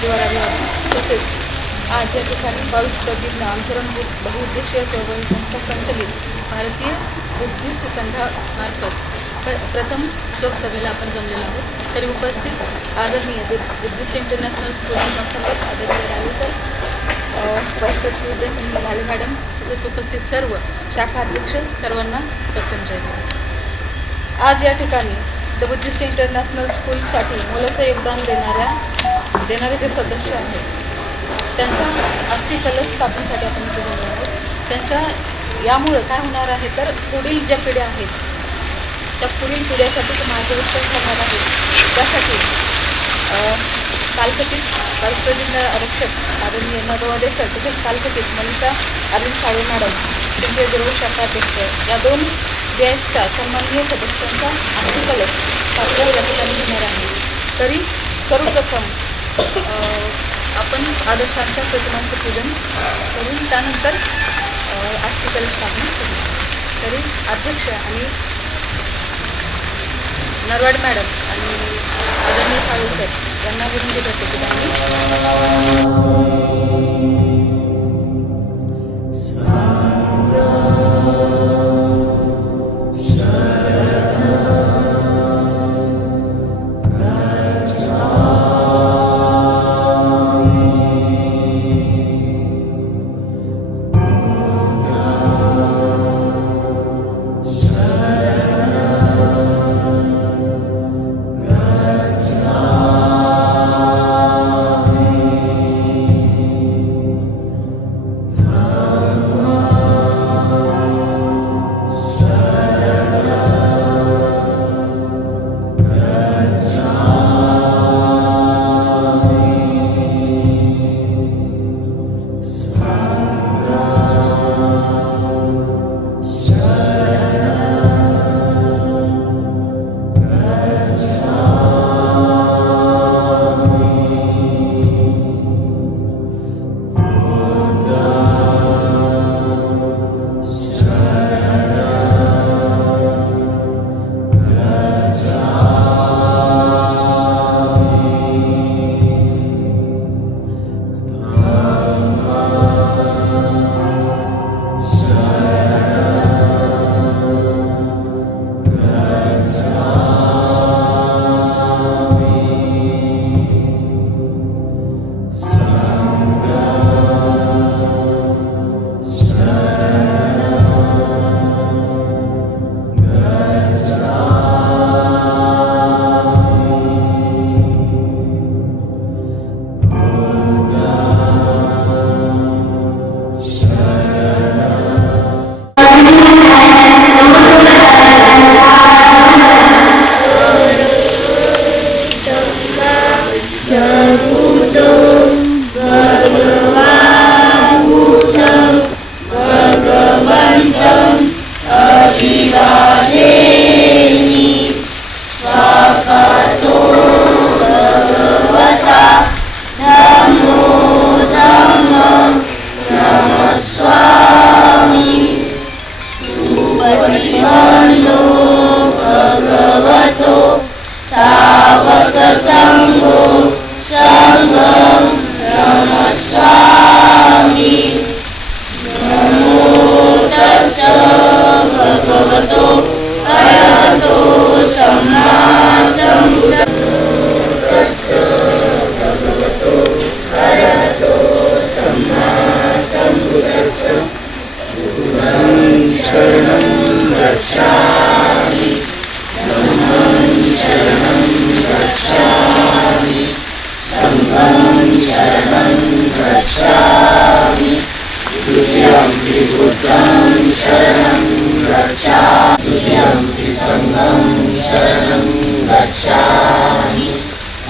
द्वारावी तसेच आज या ठिकाणी 22 प्रतिज्ञा अनुसरण बहुउद्देशीय सेवाभावी संस्था संचलित भारतीय बुद्धिस्ट संघामार्फत प्रथम शोकसभेला आपण जमलेलो आहोत. तरी उपस्थित आदरणीय बुद्धिस्ट इंटरनॅशनल स्कूल संस्थापक आदरणीय राजे सर, व्हाईस प्रेसिडेंट भाले मॅडम, तसेच उपस्थित सर्व शाखा अध्यक्ष सर्वांना सप्तम जय भीम. आज या ठिकाणी द बुद्धिस्ट इंटरनॅशनल स्कूलसाठी मोलाचं योगदान देणारे जे सदस्य आहेत त्यांच्या अस्थि कलश स्थापनेसाठी आपण इथे जमलो आहोत. त्यांच्या यामुळं काय होणार आहे तर पुढील ज्या पिढ्या आहेत त्या पुढील पिढ्यासाठी ते मार्गदर्शन करणार आहे. त्यासाठी कालकथित व्हाईस प्रेसिडेंट आरक्षक आदरणीय नरवडे सर, तसेच कालकथित मनीषा अरविंद साळवे मॅडम, केंद्रीय गृह शाखा अध्यक्ष या 2 BISच्या सन्माननीय सदस्यांचा अस्थि कलश स्थापना या ठिकाणी होणार आहे. तरी सर्वप्रथम आपण आदर्शांच्या प्रतिमांचे पूजन करून त्यानंतर अस्थि कलश स्थापना करू. तरी अध्यक्ष आणि नरवाड मॅडम आणि आदरणीय साळवे सर यांना विनंती करते की त्यांनी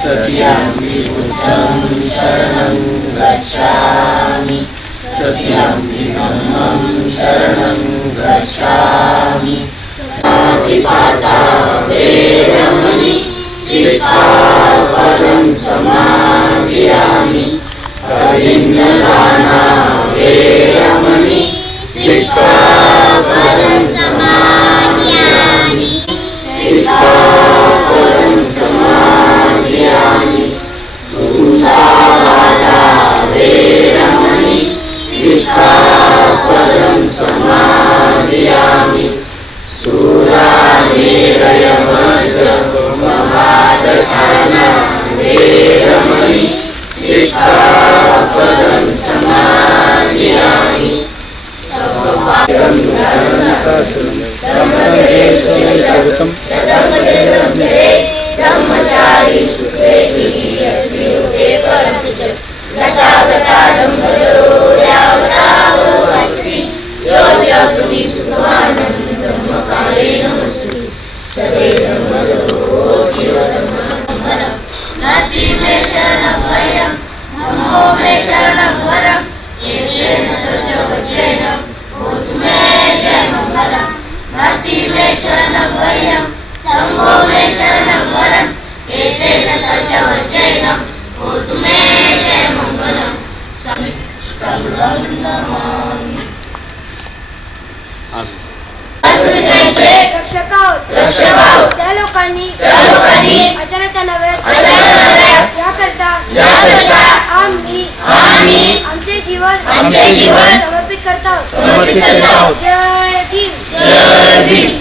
तद्यामि बुद्धं शरणं गच्छामि तद्यामि धम्मं शरणं गच्छामि पातिपाता वेरमणि सिक्खापदं समादयामि परिज्ञाना वेरमणि सिक्खापदं समादयामि सिक्खापदं समादयामि वामदेवताना वेरमणि सिक्खापदं समादियामि चरितं ब्रह्मचारी सुसेविः अस्मिते परमते गतागतादम्भरो यावतावो अस्मि यो जगति सुखानं ब्रह्मकालेन नमस्ते सदैवं मदोऽतिवदमनं नाति मे शरणं वयं नमो मे शरणं वरं एतेन सत्यवचेन भूत मे जय मङ्गलं नाति मे शरणं वयं संगो मे शरणं वरं एतेन सत्यवचेन भूत मे जय मङ्गलं संगं नमामि रक्षकाव त्या लोकांनी अचानक नव्हे याकरता आम्ही आमचे जीवन समर्पित करत आहोत जय भीम.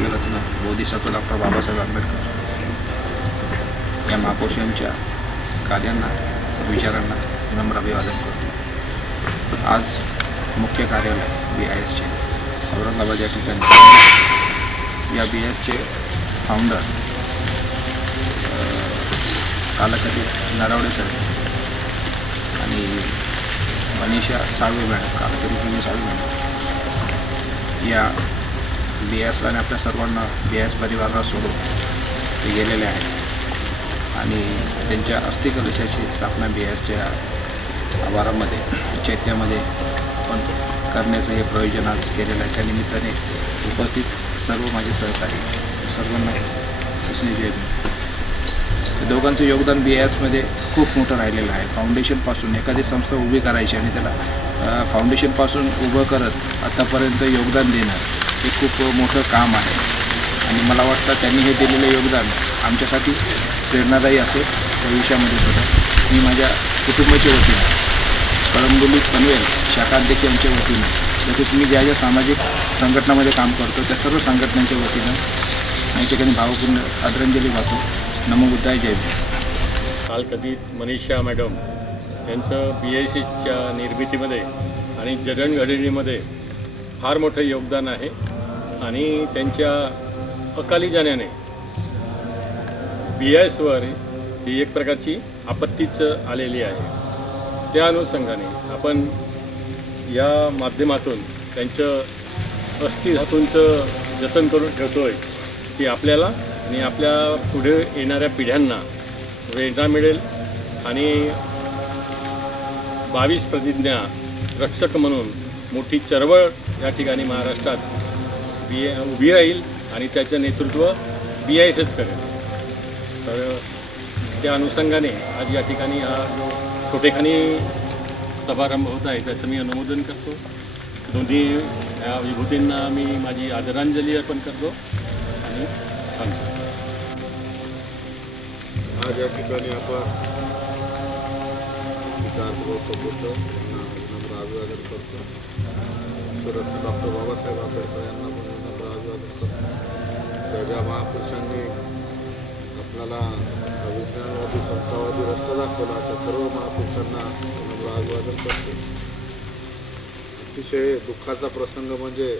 विश्वरत्न बोधिसत्व डॉक्टर बाबासाहेब आंबेडकर या महापुरुषांच्या कार्यांना विचारांना विनम्र अभिवादन करतो. आज मुख्य कार्यालय BISचे औरंगाबाद या ठिकाणी या BISचे फाउंडर कालकथित नरवडे सर आणि मनीषा साळवे मॅडम, कालकथित साळवे मॅडम या BISला आणि आपल्या सर्वांना BIS परिवाराला सोडून ते गेलेले आहेत आणि त्यांच्या अस्थिकलशाची स्थापना BISच्या आवारामध्ये चैत्यामध्ये आपण करण्याचं हे प्रयोजन आज केलेलं आहे. त्यानिमित्ताने उपस्थित सर्व माझे सहकारी सर्वांना स्नेहजय. दोघांचं योगदान BISमध्ये खूप मोठं राहिलेलं आहे. फाउंडेशनपासून एखादी संस्था उभी करायची आणि त्याला फाउंडेशनपासून उभं करत आतापर्यंत योगदान देणं हे खूप मोठं काम आहे आणि मला वाटतं त्यांनी हे दिलेलं योगदान आमच्यासाठी प्रेरणादायी असेल भविष्यामध्ये सुद्धा. मी माझ्या कुटुंबाच्या वतीनं कळंबोली पनवेल शाखाध्यक्ष यांच्या वतीनं तसेच मी ज्या ज्या सामाजिक संघटनामध्ये काम करतो त्या सर्व संघटनांच्या वतीनं या ठिकाणी भावपूर्ण आदरांजली वाहतो. नमो बुद्धाय, जय भीम. कालकथित मनीषा मॅडम यांचं BISच्या निर्मितीमध्ये आणि जडणघडणीमध्ये फार मोठं योगदान आहे आणि त्यांच्या अकाली जाण्याने BISवर ही एक प्रकारची आपत्तीच आलेली आहे. त्या अनुषंगाने आपण या माध्यमातून त्यांचं अस्थिधातूंचं जतन करून ठेवतो आहे की आपल्याला आणि आपल्या पुढे येणाऱ्या पिढ्यांना प्रेरणा मिळेल आणि 22 प्रतिज्ञा रक्षक म्हणून मोठी चळवळ या ठिकाणी महाराष्ट्रात उभी राहील आणि त्याचं नेतृत्व BISच करेल. तर त्या अनुषंगाने आज या ठिकाणी हा जो छोटेखानी समारंभ होत आहे त्याचं मी अनुमोदन करतो. दोन्ही या विभूतींना मी माझी आदरांजली अर्पण करतो आणि थांबतो. आज या ठिकाणी आपण सिद्धार्थ गौतम बुद्ध यांना विनम्र अभिवादन करतो. विश्वरत्न डॉक्टर बाबासाहेब आंबेडकर यांना पण विनम्र अभिवादन करतो. ज्या ज्या महापुरुषांनी आपल्याला विज्ञानवादी समतावादी रस्ता दाखवला अशा सर्व महापुरुषांना विनम्र अभिवादन करतो. अतिशय दुःखाचा प्रसंग म्हणजे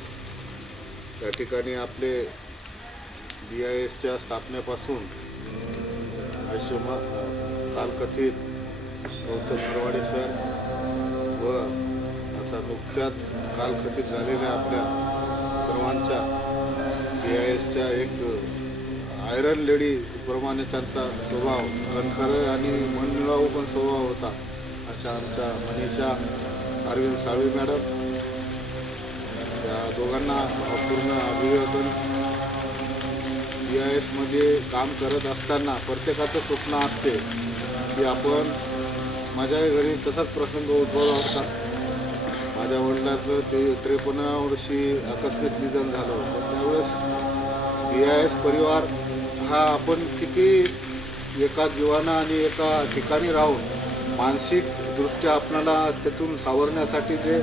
या ठिकाणी आपले BISच्या स्थापनेपासून कालकथित गौतम नरवडे सर व आता नुकत्याच कालकथित झालेल्या आपल्या सर्वांच्या BISच्या एक आयरन लेडी प्रमाणे त्यांचा स्वभाव कणखर आणि मनमिळावू पण स्वभाव होता अशा आमच्या मनीषा अरविंद साळवे मॅडम या दोघांना पूर्ण अभिवादन. BISमध्ये काम करत असताना प्रत्येकाचं स्वप्न असते की आपण माझ्याही घरी तसाच प्रसंग उद्भवला होता. माझ्या वडिलांचं 53व्या वर्षी आकस्मिक निधन झालं होतं. त्यावेळेस BIS परिवार हा आपण किती एका जीवानं आणि एका ठिकाणी राहून मानसिकदृष्ट्या आपल्याला त्यातून सावरण्यासाठी जे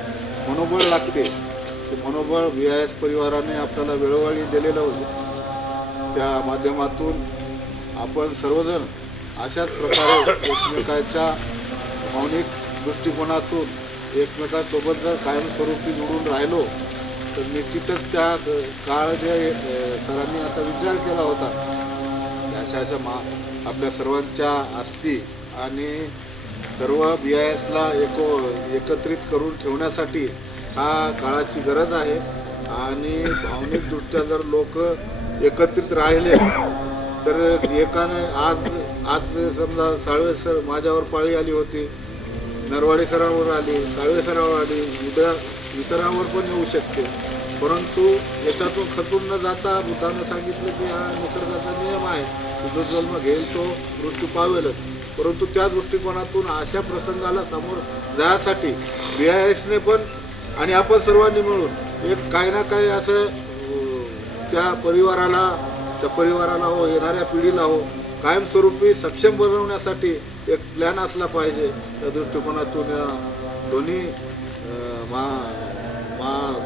मनोबळ लागते ते मनोबळ BIS परिवाराने आपल्याला वेळोवेळी दिलेलं होतं. त्या माध्यमातून आपण सर्वजण अशाच प्रकारे एकमेकाच्या भावनिक दृष्टिकोनातून एकमेकांसोबत जर कायमस्वरूपी जोडून राहिलो तर निश्चितच त्या काळ जे सरांनी आता विचार केला होता अशा आपल्या सर्वांच्या अस्थी आणि सर्व BISला एकत्रित करून ठेवण्यासाठी हा काळाची गरज आहे. आणि भावनिकदृष्ट्या जर लोक एकत्रित राहिले तर एकाने आज समजा साळवे सर माझ्यावर पाळी आली होती, नरवडे सरांवर आली, साळवे सरांवर आली, इतरांवर पण येऊ शकते. परंतु याच्यातून खचून न जाता बुद्धानं सांगितलं की हा निसर्गाचा नियम आहे, जो जन्म घेईल तो मृत्यू पावेलच. परंतु त्या दृष्टिकोनातून अशा प्रसंगाला समोर जाण्यासाठी BISने पण आणि आपण सर्वांनी मिळून एक काही ना काही असं त्या परिवाराला हो, येणाऱ्या पिढीला हो कायमस्वरूपी सक्षम बनवण्यासाठी एक प्लॅन असला पाहिजे. त्या दृष्टिकोनातून या दोन्ही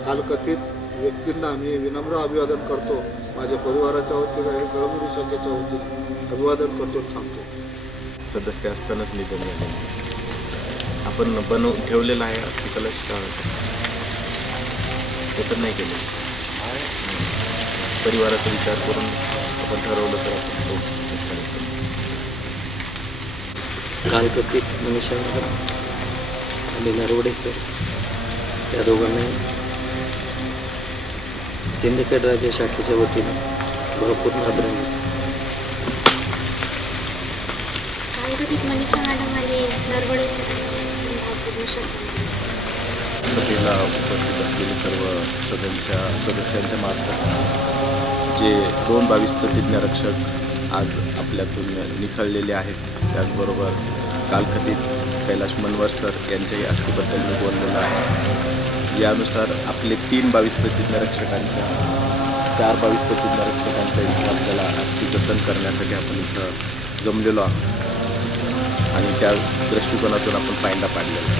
कालकथित व्यक्तींना मी विनम्र अभिवादन करतो. माझ्या परिवाराच्या वतीने आणि कळमनुरी शाखेच्या वतीने अभिवादन करतो. थांबतो. सदस्य असतानाच निधन झाले. आपण बनवून ठेवलेलं आहे अस्थिकलश का ते पण नाही केलं. परिवाराचा विचार करून आपण ठरवलं तर आपण तो करतो. कालकथित मनीषा आणि नरवडे सर या दोघांनी सिंदखेड राजा शाखेच्या वतीने भावपूर्ण आदरांजली. कालकथित मनीषा मॅडम आणि नरवडे सर भावपूर्ण श्रद्धांजली. सभेला उपस्थित असलेले सर्व सदस्यांच्या मार्फत जे 2 22 प्रतिज्ञारक्षक आज आपल्यातून निखळलेले आहेत, त्याचबरोबर कालकथित कैलाश मनवर सर यांच्याही अस्थिबद्दल मी बोललेलं आहे. यानुसार आपले 3 22 प्रतिज्ञारक्षकांच्या 4 22 प्रतिज्ञारक्षकांच्या इथं आपल्याला अस्थि जतन करण्यासाठी आपण इथं जमलेलो आहोत आणि त्या दृष्टिकोनातून आपण पायंडा पाडलेला आहे.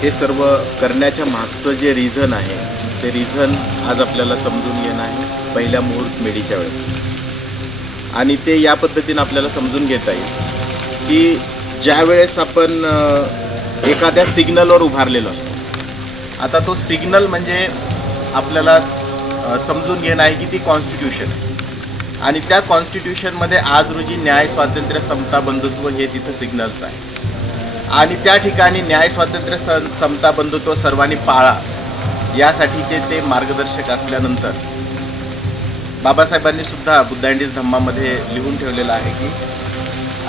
हे सर्व करण्याच्या मागचं जे रिझन आहे ते रिझन आज आपल्याला समजून घेणं आहे पहिल्या मुहूर्त मेढीच्या वेळेस. आणि ते या पद्धतीनं आपल्याला समजून घेता येईल की ज्या वेळेस आपण एखाद्या सिग्नलवर उभारलेलो असतो. आता तो सिग्नल म्हणजे आपल्याला समजून घेणं आहे की ती कॉन्स्टिट्यूशन आहे आणि त्या कॉन्स्टिट्यूशनमध्ये आज रोजी न्याय, स्वातंत्र्य, समता, बंधुत्व हे तिथं सिग्नल्स आहे आणि त्या ठिकाणी न्याय, स्वातंत्र्य, समता, बंधुत्व सर्वांनी पाळा यासाठीचे ते मार्गदर्शक असल्यानंतर बाबासाहेबांनी सुद्धा बुद्धांडीज धम्मामध्ये लिहून ठेवलेलं आहे की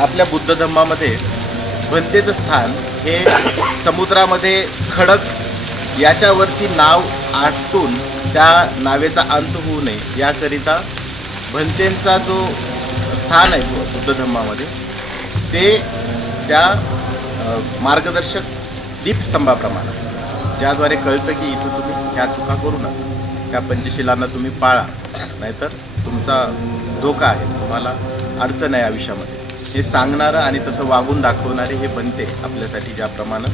आपल्या बुद्ध धम्मामध्ये भंतेचं स्थान हे समुद्रामध्ये खडक याच्यावरती नाव आटून त्या नावेचा अंत होऊ नये याकरिता भंतेंचा जो स्थान आहे बुद्ध धम्मामध्ये ते त्या मार्गदर्शक दीपस्तंभाप्रमाणे, ज्याद्वारे कळतं की इथं तुम्ही ह्या चुका करू नका, त्या पंचशिलांना तुम्ही पाळा, नाहीतर तुमचा धोका आहे, तुम्हाला अडचण आहे आयुष्यामध्ये, हे सांगणारं आणि तसं वागून दाखवणारे हे बनते आपल्यासाठी ज्याप्रमाणे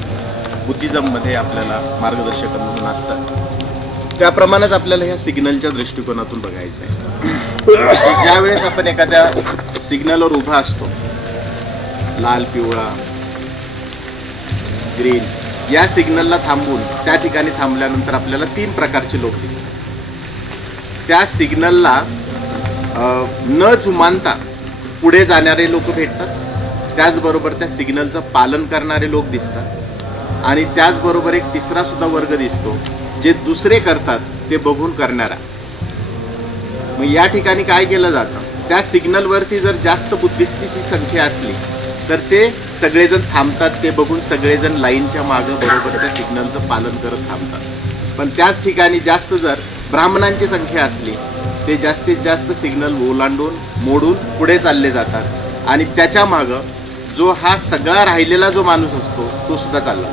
बुद्धिझममध्ये आपल्याला मार्गदर्शक म्हणून असतात त्याप्रमाणेच आपल्याला ह्या सिग्नलच्या दृष्टिकोनातून बघायचं आहे. ज्या वेळेस आपण एखाद्या सिग्नलवर उभा असतो, लाल, पिवळा, ग्रीन या सिग्नलला थांबून त्या ठिकाणी थांबल्यानंतर आपल्याला 3 प्रकारचे लोक दिसतात. त्या सिग्नलला न जुमानता पुढे जाणारे लोक भेटतात, त्याचबरोबर त्या सिग्नलचं पालन करणारे लोक दिसतात आणि त्याचबरोबर एक तिसरा सुद्धा वर्ग दिसतो जे दुसरे करतात ते बघून करणारा. मग या ठिकाणी काय केलं जातं, त्या सिग्नलवरती जर जास्त बुद्धिस्टची संख्या असली तर ते सगळेजण थांबतात, ते बघून सगळेजण लाईनच्या मागं बरोबर त्या सिग्नलचं पालन करत थांबतात. पण त्याच ठिकाणी जास्त जर ब्राह्मणांची संख्या असली ते जास्तीत जास्त सिग्नल ओलांडून मोडून पुढे चालले जातात आणि त्याच्या मागं जो हा सगळा राहिलेला जो माणूस असतो तो सुद्धा चालला.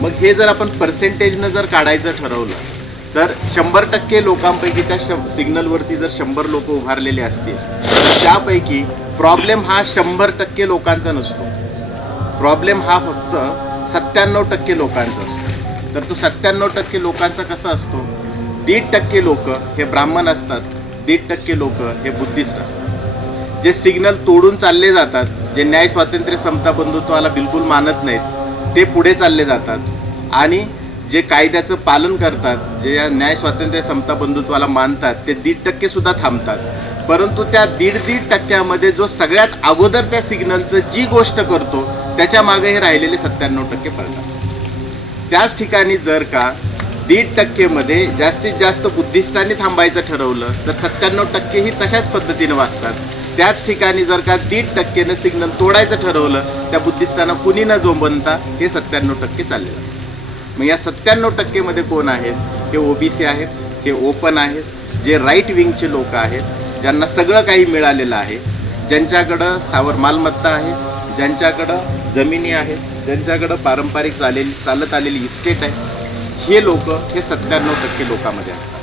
मग हे जर आपण पर्सेंटेजनं जर काढायचं ठरवलं तर 100% लोकांपैकी त्या सिग्नलवरती जर 100 लोक उभारलेले असतील त्यापैकी प्रॉब्लेम हा 100% लोकांचा नसतो, प्रॉब्लेम हा फक्त 97% लोकांचा असतो. तर तो 97% लोकांचा कसा असतो, 1.5% लोक हे ब्राह्मण असतात, 1.5% लोक हे बुद्धिस्ट असतात. जे सिग्नल तोडून चालले जातात, जे न्याय, स्वातंत्र्य, समता, बंधुत्वाला बिलकुल मानत नाहीत ते पुढे चालले जातात आणि जे कायद्याचं पालन करतात, जे या न्याय, स्वातंत्र्य, समता, बंधुत्वाला मानतात ते 1.5% सुद्धा थांबतात. परंतु त्या 1.5% जो सगळ्यात अगोदर त्या सिग्नलचं जी गोष्ट करतो त्याच्या मागे हे राहिलेले 97% पडतात. त्याच ठिकाणी जर का 1.5% जास्तीत जास्त बुद्धिस्टांनी थांबायचं ठरवलं तर 97% ही तशाच पद्धतीनं वागतात. त्याच ठिकाणी जर का 1.5%नं सिग्नल तोडायचं ठरवलं त्या बुद्धिस्टांना कुणी न जोंबनता हे 97% चालले जातात. मग या 97% मध्ये कोण आहेत, हे OBC आहेत, हे ओपन आहेत, जे राईट विंगचे लोक आहेत, ज्यांना सगळं काही मिळालेलं आहे, ज्यांच्याकडं स्थावर मालमत्ता आहे, ज्यांच्याकडं जमिनी आहेत, ज्यांच्याकडं पारंपरिक चालत आलेली इस्टेट आहे, हे लोक हे 97% लोकांमध्ये असतात.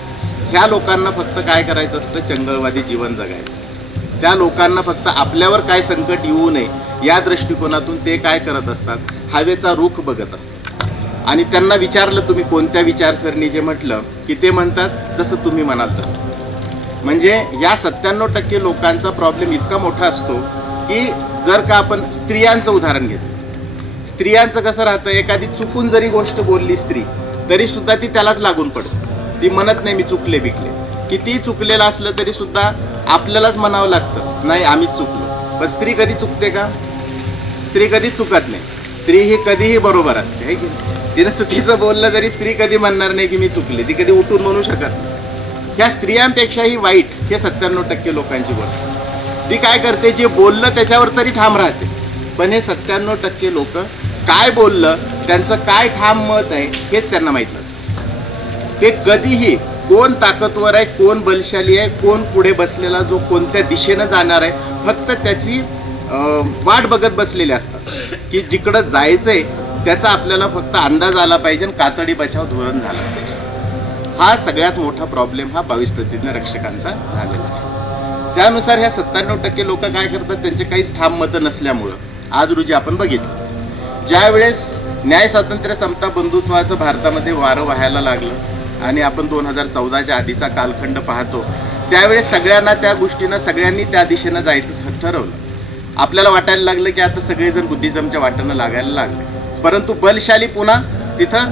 ह्या लोकांना फक्त काय करायचं असतं, चंगळवादी जीवन जगायचं असतं. त्या लोकांना फक्त आपल्यावर काय संकट येऊ नये या दृष्टिकोनातून ते काय करत असतात, हवेचा रुख बघत असतात. आणि त्यांना विचारलं तुम्ही कोणत्या विचारसरणीचे म्हटलं की ते म्हणतात जसं तुम्ही म्हणाल तसं. म्हणजे या 97% लोकांचा प्रॉब्लेम इतका मोठा असतो की जर का आपण स्त्रियांचं उदाहरण घेतलं, स्त्रियांचं कसं राहतं, एखादी चुकून जरी गोष्ट बोलली स्त्री तरी सुद्धा ती त्यालाच लागून पडते. ती म्हणत नाही मी चुकले बिकले, किती चुकलेलं असलं तरी सुद्धा आपल्यालाच म्हणावं लागतं नाही आम्हीच चुकलो. पण स्त्री कधी चुकते का? स्त्री कधीच चुकत नाही. स्त्री ही कधीही बरोबर असते है की नाही? तिनं चुकीचं बोललं तरी स्त्री कधी म्हणणार नाही की मी चुकले, ती कधी उठून म्हणू शकत नाही. ह्या स्त्रियांपेक्षाही वाईट हे 97% लोकांची गोष्ट असते. ती काय करते, जे बोललं त्याच्यावर तरी ठाम राहते. पण हे 97% लोक काय बोललं, त्यांचं काय ठाम मत आहे हेच त्यांना माहीत नसतं. ते कधीही कोण ताकदवर आहे, कोण बलशाली आहे, कोण पुढे बसलेला जो कोणत्या दिशेनं जाणार आहे, फक्त त्याची वाट बघत बसलेले असतात की जिकडं जायचंय त्याचा आपल्याला फक्त अंदाज आला पाहिजे आणि कातडी बचाव धोरण झालं पाहिजे. हा सगळ्यात मोठा प्रॉब्लेम हा 22 प्रतिज्ञा रक्षकांचा झालेला आहे. त्यानुसार ह्या 97% लोक काय करतात, त्यांचे काहीच ठाम मतं नसल्यामुळं आज रोजी आपण बघितलं, ज्या वेळेस न्याय स्वातंत्र्य समता बंधुत्वाचं भारतामध्ये वारं व्हायला लागलं आणि आपण 2014च्या आधीचा कालखंड पाहतो, त्यावेळेस सगळ्यांना त्या गोष्टीनं सगळ्यांनी त्या दिशेनं जायचं ठरवलं. आपल्याला वाटायला लागलं की आता सगळेजण बुद्धिझमच्या वाटेनं लागायला लागले. परंतु बलशाली पुन्हा तिथं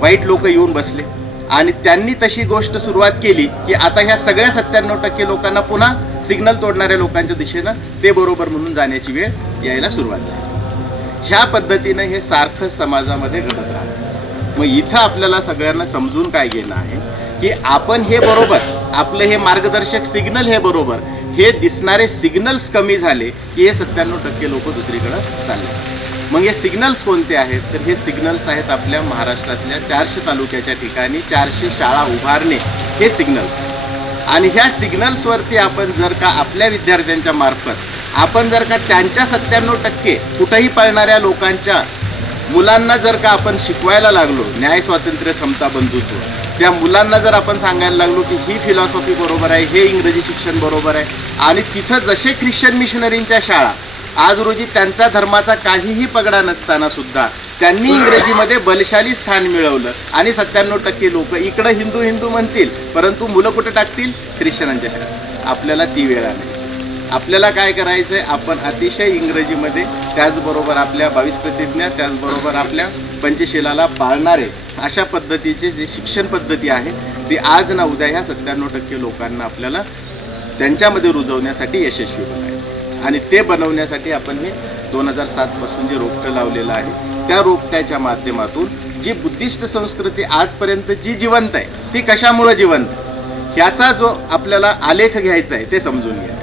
वाईट लोक येऊन बसले आणि त्यांनी तशी गोष्ट सुरुवात केली की आता ह्या सगळ्या 97% लोकांना पुन्हा सिग्नल तोडणाऱ्या लोकांच्या दिशेनं ते बरोबर म्हणून जाण्याची वेळ यायला सुरुवात झाली. ह्या पद्धतीनं हे सारखं समाजामध्ये घडत राहतं. मग इथं आपल्याला सगळ्यांना समजून काय घेणं आहे की आपण हे बरोबर, आपलं हे मार्गदर्शक सिग्नल हे बरोबर, हे दिसणारे सिग्नल्स कमी झाले की हे 97% लोक दुसरीकडं चालले. मग हे सिग्नल्स कोणते आहेत, तर हे सिग्नल्स आहेत आपल्या महाराष्ट्रातल्या 400 तालुक्याच्या ठिकाणी 400 शाळा उभारणे हे सिग्नल्स आहेत. आणि ह्या सिग्नल्सवरती आपण जर का आपल्या विद्यार्थ्यांच्या मार्फत आपण जर का त्यांच्या 97% कुठंही पळणाऱ्या लोकांच्या मुलांना जर का आपण शिकवायला लागलो न्याय स्वातंत्र्य समता बंधुत्व, त्या मुलांना जर आपण सांगायला लागलो की ही फिलॉसॉफी बरोबर आहे, हे इंग्रजी शिक्षण बरोबर आहे, आणि तिथं जसे ख्रिश्चन मिशनरींच्या शाळा आज रोजी त्यांचा धर्माचा काहीही पगडा नसताना सुद्धा त्यांनी इंग्रजीमध्ये बलशाली स्थान मिळवलं आणि 97% लोक इकडं हिंदू हिंदू म्हणतील परंतु मुलं कुठं टाकतील, ख्रिश्चनांच्या शाळेत. आपल्याला ती वेळ आणायची. आपल्याला काय करायचं आहे, आपण अतिशय इंग्रजीमध्ये, त्याचबरोबर आपल्या 22 प्रतिज्ञा, त्याचबरोबर आपल्या पंचशिलाला पाळणारे अशा पद्धतीचे जे शिक्षण पद्धती आहे ती आज ना उद्या ह्या 97% लोकांना आपल्याला त्यांच्यामध्ये रुजवण्यासाठी यशस्वी बनायचं. आणि ते बनवण्यासाठी आपण हे 2007 पासून जे रोपटं लावलेलं आहे त्या रोपट्याच्या माध्यमातून जी बुद्धिस्ट संस्कृती आजपर्यंत जी जिवंत आहे ती कशामुळं जिवंत, ह्याचा जो आपल्याला आलेख घ्यायचा आहे ते समजून घ्या.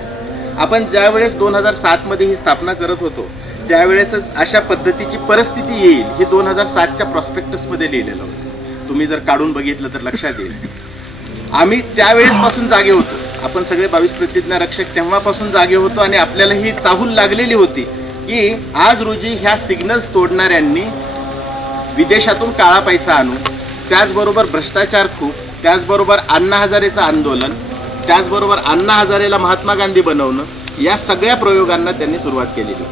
आपण ज्यावेळेस 2007 ही स्थापना करत होतो त्यावेळेसच अशा पद्धतीची परिस्थिती येईल हे 2007च्या प्रॉस्पेक्टसमध्ये लिहिलेलं होतं. तुम्ही जर काढून बघितलं तर लक्षात येईल. आम्ही त्यावेळेसपासून जागे होतो, आपण सगळे 22 प्रतिज्ञा रक्षक तेव्हापासून जागे होतो आणि आपल्याला ही चाहूल लागलेली होती की आज रोजी ह्या सिग्नल्स तोडणाऱ्यांनी विदेशातून काळा पैसा आणून, त्याचबरोबर भ्रष्टाचार खूप, त्याचबरोबर अण्णा हजारेचं आंदोलन, त्याचबरोबर अण्णा हजारेला महात्मा गांधी बनवणं, या सगळ्या प्रयोगांना त्यांनी सुरुवात केलेली.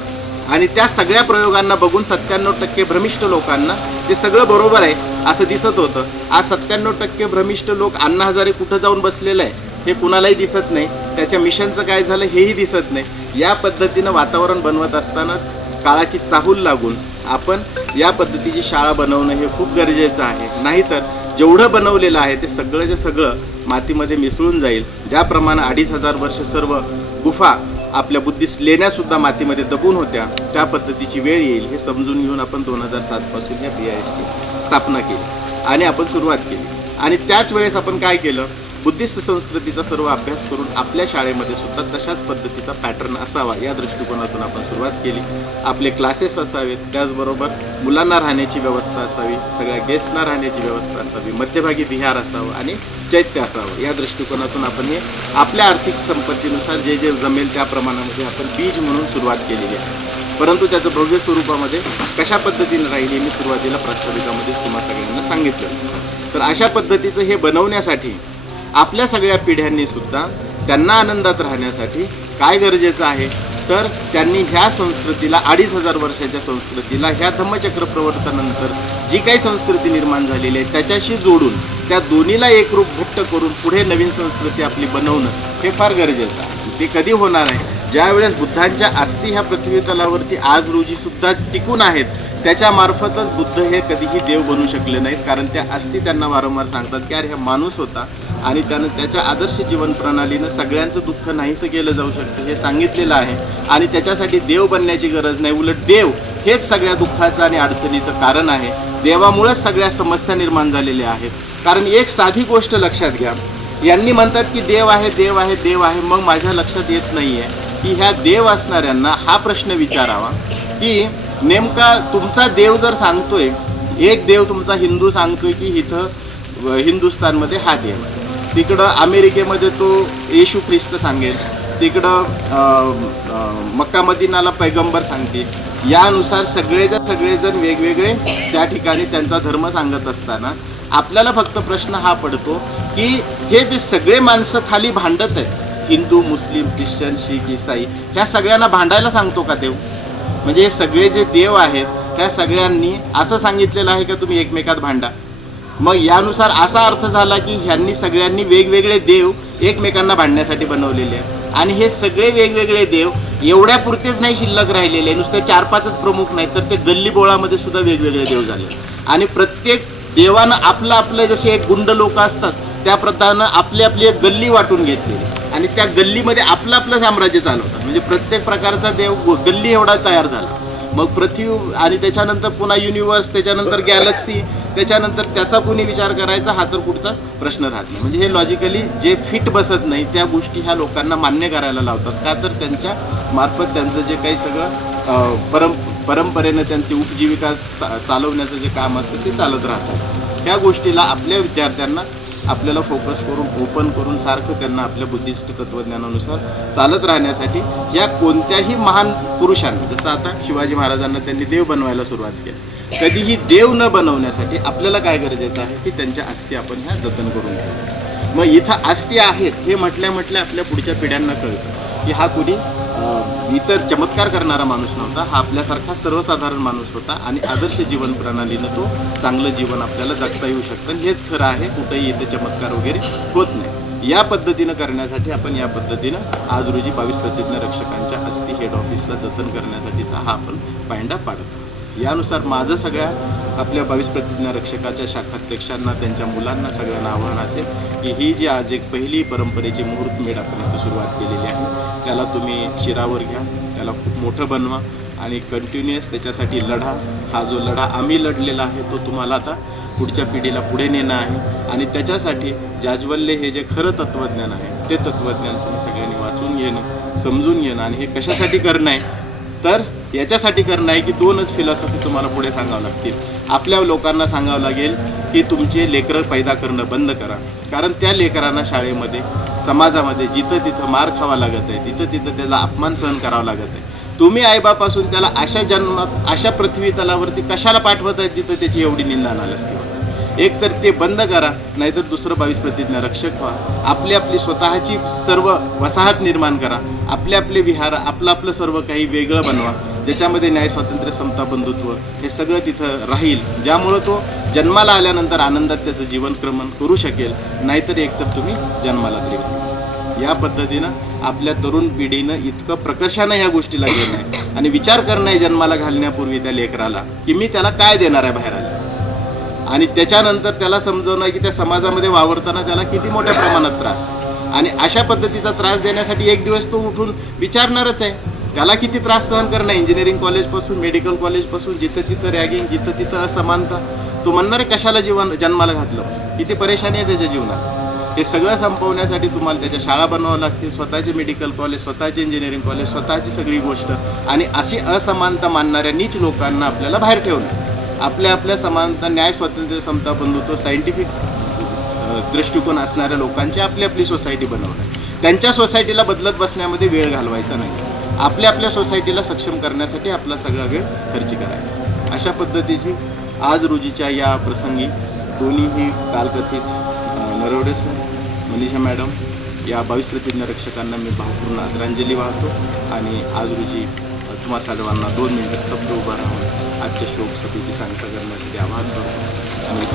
आणि त्या सगळ्या प्रयोगांना बघून 97% भ्रमिष्ठ लोकांना ते सगळं बरोबर आहे असं दिसत होतं. आज 97% भ्रमिष्ठ लोक अण्णा हजारे कुठं जाऊन बसलेलं आहे हे कुणालाही दिसत नाही, त्याच्या मिशनचं काय झालं हेही दिसत नाही. या पद्धतीनं वातावरण बनवत असतानाच काळाची चाहूल लागून आपण या पद्धतीची शाळा बनवणं हे खूप गरजेचं आहे. नाहीतर जेवढं बनवलेलं आहे ते सगळंच्या सगळं मातीमध्ये मिसळून जाईल. ज्याप्रमाणे 2500 वर्ष सर्व गुफा आपल्या बुद्धिस्ट लेण्यासुद्धा मातीमध्ये दबून होत्या, त्या पद्धतीची वेळ येईल हे समजून घेऊन आपण 2007 पासून या BISची स्थापना केली आणि आपण सुरुवात केली. आणि त्याच वेळेस आपण काय केलं, बुद्धिस्ट संस्कृतीचा सर्व अभ्यास करून आपल्या शाळेमध्ये सुद्धा तशाच पद्धतीचा पॅटर्न असावा या दृष्टिकोनातून आपण सुरुवात केली. आपले क्लासेस असावेत, त्याचबरोबर मुलांना राहण्याची व्यवस्था असावी, सगळ्या गेस्टना राहण्याची व्यवस्था असावी, मध्यभागी विहार असावं आणि चैत्य असावं. या दृष्टिकोनातून आपण हे आपल्या आर्थिक संपत्तीनुसार जे जे जमेल त्या प्रमाणामध्ये आपण बीज म्हणून सुरुवात केलेली आहे. परंतु त्याचं भव्य स्वरूपामध्ये कशा पद्धतीने राहील हे मी सुरुवातीला प्रास्ताविकामध्येच तुम्हा सगळ्यांना सांगितलं. तर अशा पद्धतीचं हे बनवण्यासाठी आपल्या सगळ्या पिढ्यांनी सुद्धा त्यांना आनंदात राहण्यासाठी काय गरजेचं आहे तर त्यांनी ह्या संस्कृतीला 2500 वर्षाच्या संस्कृतीला ह्या धम्मचक्र प्रवर्तनानंतर जी काही संस्कृती निर्माण झालेली आहे त्याच्याशी जोडून त्या दोन्हीला एकरूप घट्ट करून पुढे नवीन संस्कृती आपली बनवणं हे फार गरजेचं आहे. ते कधी होणार आहे? ज्यावेळेस बुद्धांच्या अस्थी ह्या पृथ्वी तलावरती आज रोजी सुद्धा टिकून आहेत, त्याच्यामार्फतच बुद्ध हे कधीही देव बनू शकले नाहीत. कारण त्या अस्थी त्यांना वारंवार सांगतात की अरे हा माणूस होता आणि त्यानं त्याच्या आदर्श जीवन प्रणालीनं सगळ्यांचं दुःख नाहीसं केलं जाऊ शकतं हे सांगितलेलं आहे. आणि त्याच्यासाठी देव बनण्याची गरज नाही, उलट देव हेच सगळ्या दुःखाचं आणि अडचणीचं कारण आहे. देवामुळेच सगळ्या समस्या निर्माण झालेल्या आहेत. कारण एक साधी गोष्ट लक्षात घ्या, यांनी म्हणतात की देव आहे देव आहे देव आहे, मग माझ्या लक्षात येत नाही आहे की ह्या देव असणाऱ्यांना हा प्रश्न विचारावा की नेमका तुमचा देव जर सांगतोय, एक देव तुमचा हिंदू सांगतोय की इथं हिंदुस्थानमध्ये हा देव आहे, तिकडं अमेरिकेमध्ये तो येशू ख्रिस्त सांगेल, तिकडं मक्का मदिनाला पैगंबर सांगते, यानुसार सगळेजण वेगवेगळे त्या ठिकाणी त्यांचा धर्म सांगत असताना आपल्याला फक्त प्रश्न हा पडतो की हे जे सगळे माणसं खाली भांडत आहेत, हिंदू मुस्लिम ख्रिश्चन शीख ईसाई, ह्या सगळ्यांना भांडायला सांगतो का देव? म्हणजे हे सगळे जे देव आहेत त्या सगळ्यांनी असं सांगितलेलं आहे का तुम्ही एकमेकात भांडा? मग यानुसार असा अर्थ झाला की ह्यांनी सगळ्यांनी वेगवेगळे देव एकमेकांना भांडण्यासाठी बनवलेले आहेत. आणि हे सगळे वेगवेगळे देव एवढ्यापुरतेच नाही शिल्लक राहिलेले, नुसते 4-5च प्रमुख नाही तर ते गल्लीबोळामध्ये सुद्धा वेगवेगळे देव झाले. आणि प्रत्येक देवानं आपलं जसे एक गुंड लोक असतात त्या प्रकारानं आपली एक गल्ली वाटून घेतलेली आणि त्या गल्लीमध्ये आपलं साम्राज्य चालवतात. म्हणजे प्रत्येक प्रकारचा देव गल्ली एवढा तयार झाला. मग पृथ्वी आणि त्याच्यानंतर पुन्हा युनिवर्स, त्याच्यानंतर गॅलेक्सी, त्याच्यानंतर त्याचा कोणी विचार करायचा हा तर पुढचाच प्रश्न राहत नाही. म्हणजे हे लॉजिकली जे फिट बसत नाही त्या गोष्टी ह्या लोकांना मान्य करायला लावतात. का तर त्यांच्या मार्फत त्यांचं जे काही सगळं परंपरेनं त्यांची उपजीविका चालवण्याचं जे काम असतं ते चालत राहतं. ह्या गोष्टीला आपल्या विद्यार्थ्यांना आपल्याला फोकस करून ओपन करून सारखं त्यांना आपल्या बुद्धिस्ट तत्त्वज्ञानानुसार चालत राहण्यासाठी या कोणत्याही महान पुरुषांना, जसं आता शिवाजी महाराजांना त्यांनी देव बनवायला सुरुवात केली, कधीही देव न बनवण्यासाठी आपल्याला काय गरजेचं आहे की त्यांच्या अस्थी आपण ह्या जतन करून घ्याव्या. मग इथं अस्थी आहेत हे म्हटल्या आपल्या पुढच्या पिढ्यांना कळतं की हा कुणी इतर चमत्कार करणारा माणूस नव्हता, हा आपल्यासारखा सर्वसाधारण माणूस होता आणि आदर्श जीवन प्रणालीनं तो चांगलं जीवन आपल्याला जगता येऊ शकतं. हेच खरं आहे, कुठेही इथे चमत्कार वगैरे होत नाही. या पद्धतीनं करण्यासाठी आपण या पद्धतीनं आज रोजी 22 प्रतिज्ञा रक्षकांच्या अस्थी हेड ऑफिसला जतन करण्यासाठीचा हा आपण पायंडा पाडतो. यानुसार माझं सगळ्या आपल्या 22 प्रतिज्ञा रक्षकाच्या शाखाध्यक्षांना, त्यांच्या मुलांना सगळ्यांना आव्हान असेल की ही जी आज एक पहिली परंपरेची मुहूर्तमेढ आपण इथं सुरुवात केलेली आहे त्याला तुम्ही शिरावर घ्या, त्याला खूप मोठं बनवा आणि कंटिन्युअस त्याच्यासाठी लढा. हा जो लढा आम्ही लढलेला आहे तो तुम्हाला आता पुढच्या पिढीला पुढे नेणं आहे. आणि त्याच्यासाठी जाज्वल्य हे जे खरं तत्त्वज्ञान आहे ते तत्त्वज्ञान तुम्ही सगळ्यांनी वाचून घेणं, समजून घेणं. आणि हे कशासाठी करणं आहे तर याच्यासाठी करणं आहे की 2च फिलॉसॉफी तुम्हाला पुढे सांगावं लागतील. आपल्या लोकांना सांगावं लागेल की तुमचे लेकरं पैदा करणं बंद करा, कारण त्या लेकरांना शाळेमध्ये समाजामध्ये जिथं तिथं मार खावा लागत आहे, तिथं तिथं त्याला अपमान सहन करावा लागत आहे. तुम्ही आईबापासून त्याला अशा जन्मात अशा पृथ्वी तलावरती कशाला पाठवत आहेत जिथं त्याची एवढी निंदा नालस्ती होत. एक तर ते बंद करा, नाहीतर दुसरं 22 प्रतिज्ञा रक्षक व्हा. आपली स्वतःची सर्व वसाहत निर्माण करा, आपले विहार, आपलं सर्व काही वेगळं बनवा, ज्याच्यामध्ये न्याय स्वातंत्र्य समता बंधुत्व हे सगळं तिथं राहील, ज्यामुळं तो जन्माला आल्यानंतर आनंदात त्याचं जीवनक्रमण करू शकेल. नाहीतर एकतर तुम्ही जन्माला तरी घाला. या पद्धतीनं आपल्या तरुण पिढीनं इतकं प्रकर्षानं ह्या गोष्टीला घेणं आहे आणि विचार करणं आहे जन्माला घालण्यापूर्वी त्या लेकराला की मी त्याला काय देणार आहे बाहेर आल्या, आणि त्याच्यानंतर त्याला समजवणं की त्या समाजामध्ये वावरताना त्याला किती मोठ्या प्रमाणात त्रास, आणि अशा पद्धतीचा त्रास देण्यासाठी एक दिवस तो उठून विचारणारच आहे. त्याला किती त्रास सहन करणं, इंजिनिअरिंग कॉलेजपासून मेडिकल कॉलेजपासून जिथं तिथं रॅगिंग, जिथं तिथं असमानता. तो म्हणणार आहे कशाला जन्माला घातलं, किती परेशानी आहे त्याच्या जीवनात. हे सगळं संपवण्यासाठी तुम्हाला त्याच्या शाळा बनवावं लागतील, स्वतःचे मेडिकल कॉलेज, स्वतःचे इंजिनिअरिंग कॉलेज, स्वतःची सगळी गोष्ट. आणि अशी असमानता मानणाऱ्या नीच लोकांना आपल्याला बाहेर ठेवणं, आपल्या समानता, न्याय स्वातंत्र्य समता बंधुत्व सायंटिफिक दृष्टिकोन असणाऱ्या लोकांची आपली सोसायटी बनवणं. त्यांच्या सोसायटीला बदलत बसण्यामध्ये वेळ घालवायचा नाही, आपल्या सोसायटीला सक्षम करण्यासाठी आपला सगळा वेळ खर्ची करायचा. अशा पद्धतीची आज रोजीच्या या प्रसंगी दोन्हीही कालकथित नरवडे सर, मनीषा मॅडम या 22 प्रतिज्ञा रक्षकांना मी भावपूर्ण आदरांजली वाहतो आणि आज रोजी तुम्हा सर्वांना 2 मिनिटं स्तब्ध उभं राहून आजच्या शोक सभेची सांगता करण्यासाठी आवाहन करतो आणि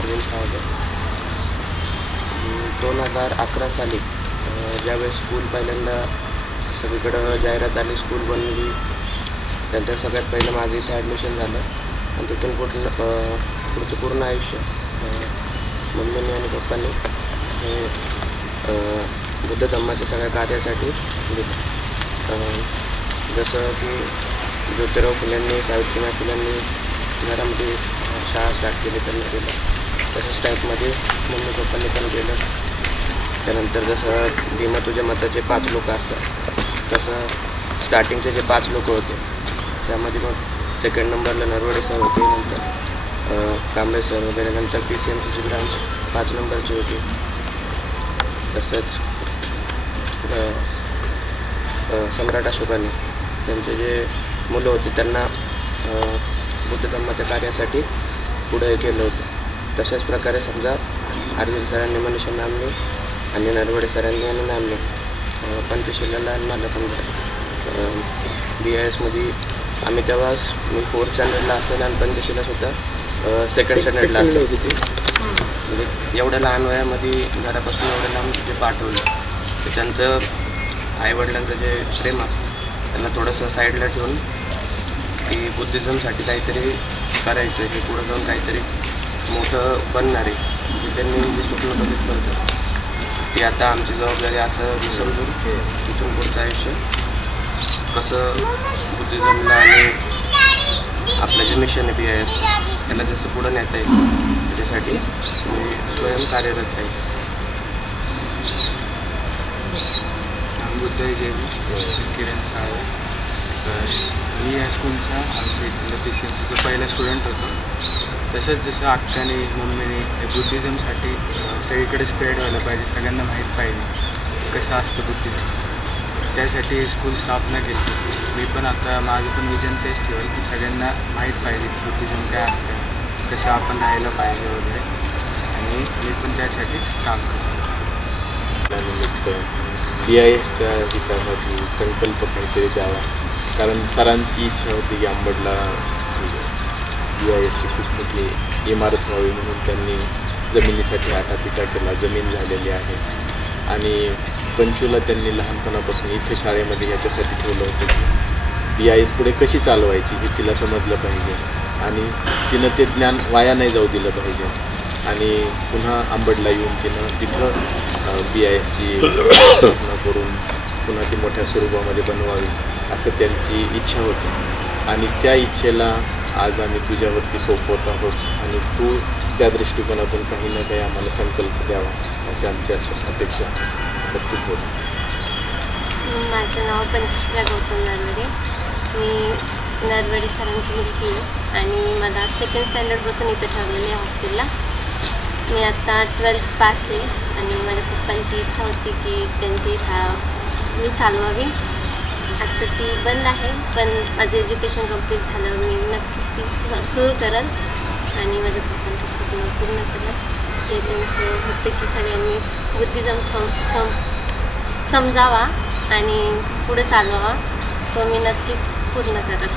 अरविंद सावले. 2011 साली ज्यावेळेस स्कूल पहिल्यांदा सगळीकडं जाहिरात आली, स्कूल बनली, नंतर सगळ्यात पहिलं माझं इथे ॲडमिशन झालं आणि तिथून पुढचं पूर्ण आयुष्य मम्मीने आणि पप्पांनी हे बुद्ध धम्माच्या सगळ्या कार्यासाठी दिलं. जसं की ज्योतिराव फुल्यांनी, सावित्रीबाई फुल्यांनी घरामध्ये शाळा स्टार्ट केली, त्यांनी केलं. तसंच टाईपमध्ये मम्मी पप्पांनी पण केलं. त्यानंतर जसं भीमा तुझ्या मताचे 5 लोक असतात, तसं स्टार्टिंगचे जे 5 लोक होते त्यामध्ये मग सेकंड नंबरला नरवडे सर होते, नंतर कांबळे सर वगैरे, नंतर PCMCची ब्रांच 5 नंबरची होती. तसंच सम्राट अशोकाने त्यांचे जे मुलं होते त्यांना बुद्ध धम्माच्या कार्यासाठी पुढे केलं होतं. तशाच प्रकारे समजा अरविंद सरांनी मनीषा मॅमने आणि नरवडे सरांनी आणि मॅमने पंचशिलाला आणि मला समजा BIS मध्ये आम्ही तेव्हाच मी 4th स्टँडर्डला असेल आणि पंचशिलासुद्धा 2nd स्टँडर्डला असेल. म्हणजे एवढ्या लहान वयामध्ये घरापासून एवढ्या लांब तिथे पाठवलं तर त्यांचं आईवडिलांचं जे प्रेम असतं त्यांना थोडंसं साईडला ठेवून की बुद्धिझमसाठी काहीतरी करायचं, हे पुढं जाऊन काहीतरी मोठं बनणार आहे, म्हणजे त्यांनी जे स्वप्न बघितलं होतं ते आता आमची जबाबदारी असं समजून तिथून पुढचं आयुष्य कसं बुद्धिझमला आणि आपलं जे मिशन आहे BIS त्याला जसं पुढं नेता येईल त्याच्यासाठी मी स्वयं कार्यरत आहे. बुद्ध जयंती किरण साळवे. मी या स्कूलचा आमच्या इथलं PCMCचं पहिला स्टुडंट होतो. तसंच जसं अक्काने मम्मीने हे बुद्धिझमसाठी सगळीकडे स्प्रेड व्हायला पाहिजे, सगळ्यांना माहीत पाहिजे कसं असतं बुद्धिझम, त्यासाठी हे स्कूल स्थापना केली. मी पण आता माझं पण विजन तेच ठेवेल की सगळ्यांना माहीत पाहिजे बुद्धिझम काय असतं, कसं आपण राहायला पाहिजे वगैरे, आणि मी पण त्यासाठीच काम करतो. त्यानिमित्त BISच्या हितासाठी संकल्प काहीतरी द्यावा, कारण सरांची इच्छा होती की अंबडला BISची खूप मोठी इमारत व्हावी, म्हणून त्यांनी जमिनीसाठी आटापिटा केला. जमीन झालेली आहे आणि पंचूला त्यांनी लहानपणापासून इथे शाळेमध्ये याच्यासाठी ठेवलं होतं की BIS पुढे कशी चालवायची हे तिला समजलं पाहिजे आणि तिनं ते ज्ञान वाया नाही जाऊ दिलं पाहिजे. आणि पुन्हा अंबडला येऊन तिथं BISची स्थापना करून पुन्हा ती मोठ्या स्वरूपामध्ये बनवावी असं त्यांची इच्छा होती. आणि त्या इच्छेला आज आम्ही तुझ्यावरती सोपवत आहोत आणि तू त्या दृष्टिकोनातून काही ना काही आम्हाला संकल्प द्यावा अशी आमची अपेक्षा आहे. तर तू बोल. माझं नाव पंचशिला गौतम नरवडे. मी नरवडे सरांची मुलगी आहे आणि मला 2nd स्टँडर्डपासून इथं ठेवलेलं आहे हॉस्टेलला. मी आता 12th पास आहे आणि माझ्या पप्पांची इच्छा होती की त्यांची शाळा मी चालवावी. आता ती बंद आहे, पण माझं एज्युकेशन कंप्लीट झाल्यावर मी नक्कीच ती सुरू करेल आणि माझ्या पप्पांचं स्वप्न पूर्ण करेल. जे त्यांचं होतं की सगळ्यांनी बुद्धिझम समजावा आणि पुढे चालवावा, तो मी नक्कीच पूर्ण करेल.